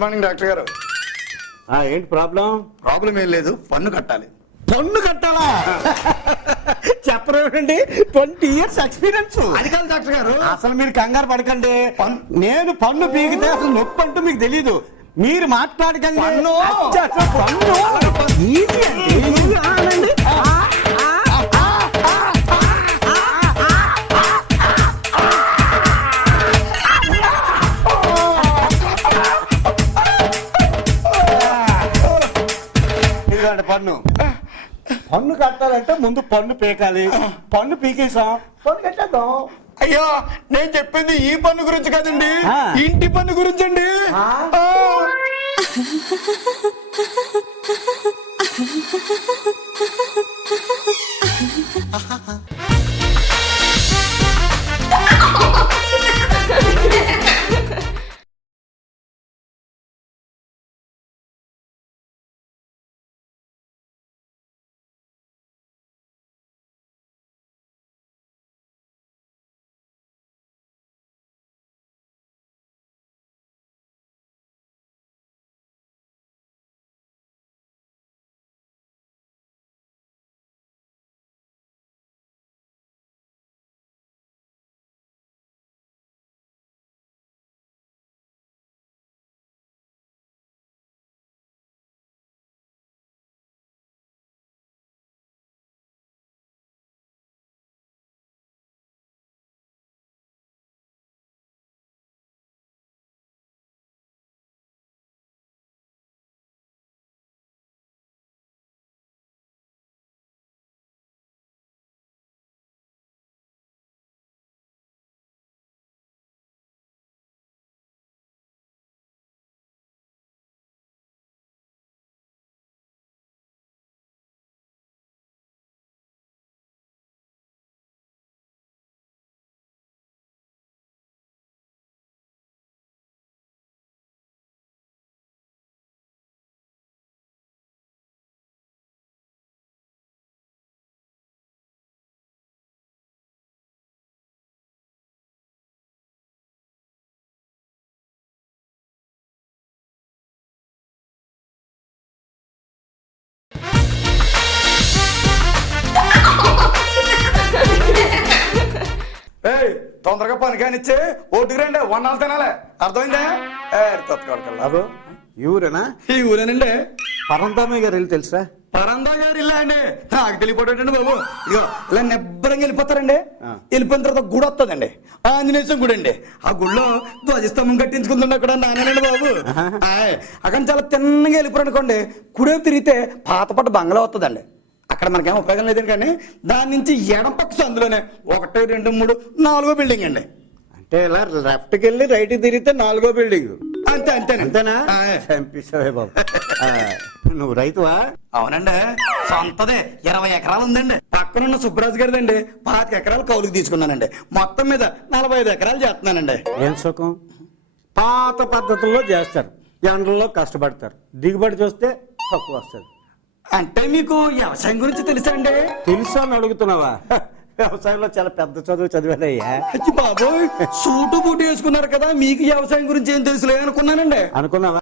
Good morning doctor గారు. ఏంటి problem? Problem ఏం లేదు, పన్ను కట్టాలి. పన్ను కట్టాలా? చెప్పరేంటి, 20 years ఎక్స్పీరియన్స్. అది కాదు డాక్టర్ గారు, అసలు మీరు కంగారు పడకండి. నేను పన్ను పీకితే అసలు నొప్పి అంటూ మీకు తెలీదు. మీరు మాట్లాడకండి. పన్ను ఈజీ అండి. పన్ను పన్ను కట్టాలంటే ముందు పన్ను పీకాలి. పన్ను పీకేసాం, పన్ను కట్టేద్దాం. అయ్యో, నేను చెప్పింది ఈ పన్ను గురించి కాదండి, ఇంటి పన్ను గురించి అండి. తొందరగా పని కానిచ్చే, ఓటుకు రండి, 1 hour తినాలి. అర్థమైందా? బాబు, ఈ ఊరేనా? ఈ ఊరేనండి. పరంధామయ్య గారు వెళ్ళి తెలుసా? పరందా గారు ఇల్లా అండి, నాకు తెలియపోతాడండి బాబు. ఇగో ఇలా నిబ్బరంగా వెళ్ళిపోతారండి. వెళ్ళిపోయిన తర్వాత గుడి వస్తుందండి, ఆంజనేయ గుడి అండి. ఆ గుడిలో ధ్వజస్తంభం కట్టించుకుందండి అక్కడ నానేనండి బాబు. అక్కడ చాలా తిన్నగా వెళ్ళిపోరనుకోండి, కుడివైపు తిరిగితే పాతపట్ట బంగ్లా వస్తుందండి. అక్కడ మనకేం ఉపయోగం లేదండి, కానీ దాని నుంచి ఎడం పక్క అందులోనే 1, 2, 3, 4 బిల్డింగ్ అండి. అంటే ఇలా లెఫ్ట్కి వెళ్ళి రైట్కి తిరిగితే 4వ బిల్డింగ్. అంతే అంతేనా? చంపేశావే బాబు. నువ్వు రైతువా? అవునండి, సొంతదే 20 ఎకరాలు ఉందండి. పక్కనున్న సుబ్బరాజు గారిదండి 25 ఎకరాలు కౌలుకి తీసుకున్నానండి. మొత్తం మీద 45 ఎకరాలు చేస్తున్నానండి. ఏం సుఖం? పాత పద్ధతుల్లో చేస్తారు, ఎండల్లో కష్టపడతారు, దిగుబడి చూస్తే తక్కువ వస్తుంది. అంటే మీకు వ్యవసాయం గురించి తెలుసా అండి? తెలుసా అని అడుగుతున్నావా? వ్యవసాయంలో చాలా పెద్ద చదువు చదివానయ్యా. బాబు, సూటు బూటు వేసుకున్నారు కదా, మీకు వ్యవసాయం గురించి ఏం తెలుసులే అనుకున్నానండి. అనుకున్నావా?